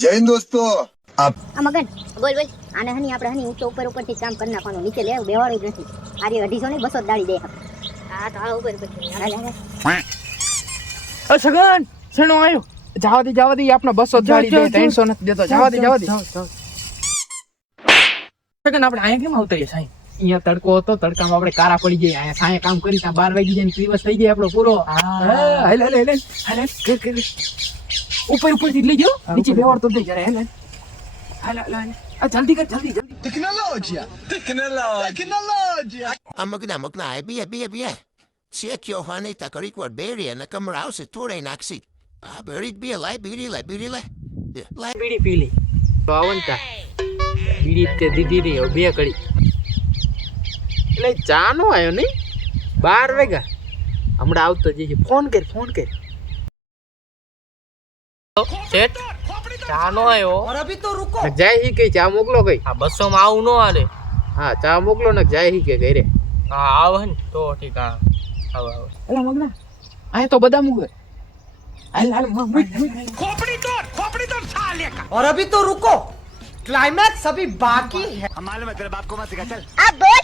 જય હિન્દ દોસ્તો. આ મગન બોલ બોલ. આને હની આપણે હની ઊંચો ઉપરથી કામ કરી નાખવાનું, નીચે લેવું બેવાડું જ નથી. આરી 250 નહીં 200 દાડી દે. હા તો હાલ ઉપર સગન શેનો આવ્યો? જવા દે આપણે 200 ગાડી દે, 300 નથી દેતો. જવા દે સગન આપણે અહીંયા કેમ આવતા સાઈ? અહીંયા તડકો હતો, તડકામાં આપણે કારા પડી જાય. અહીંયા સાંજે કામ કરી ત્યાં 12 વાગી જાય, દિવસ થઈ જાય આપણો પૂરો. હાલ ઉપરથી લઈ જાઓ, નીચે બેવાડતો થઈ જાય. હાલ જલ્દી કર. Technology. Magna, bia. Check your honey, takarikwa berry, and the camera house at Ture Naxi. Buried be a light, beauty. બીડી પી લે તો આવંતા બીડી તે દીધી ની બે કડી એટલે ચા નો આવ્યો નહીં 12 વાગ્યા હમણાં આવતો જઈએ. ફોન કર સેટ ચા નો આવ્યો. જાય હી કઈ ચા મોકલો કઈ. આ 200 માં આવું નો હાલે. હા ચા મોકલો ને જાય હી કે ઘરે. હા આવે ને તો ઠીક. હા આવ એલા મગના આ તો બધા મુગે. હાલ खोपड़ी तोड़ साले का। और अभी तो रुको, क्लाइमैक्स अभी बाकी है। हमारे में तेरे बाप को मत सिखा चल. આ બોલ